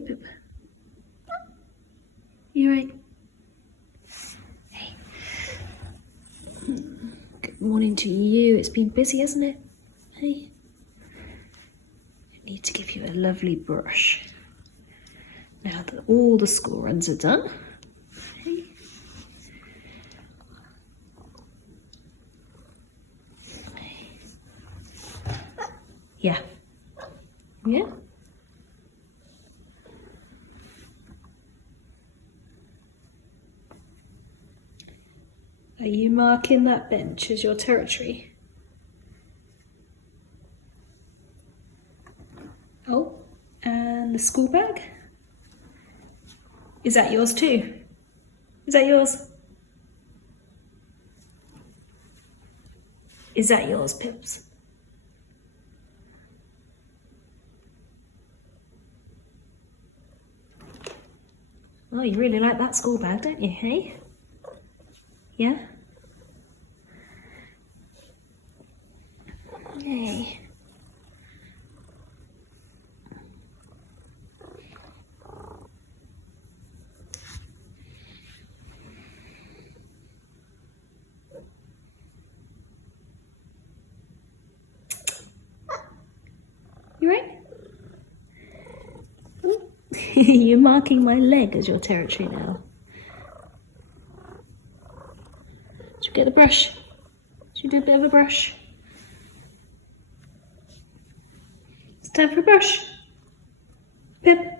you, Pip? You right? Hey. Good morning to you. It's been busy, hasn't it? Hey. I need to give you a lovely brush. Now that all the school runs are done. Hey. Yeah. Yeah? Are you marking that bench as your territory? Oh, and the school bag? Is that yours too? Is that yours? Is that yours, Pips? Oh, you really like that school bag, don't you, hey? Yeah? Hey. You right? You're marking my leg as your territory now. Did you get the brush? Did you do a bit of a brush? It's time for a brush. Pip.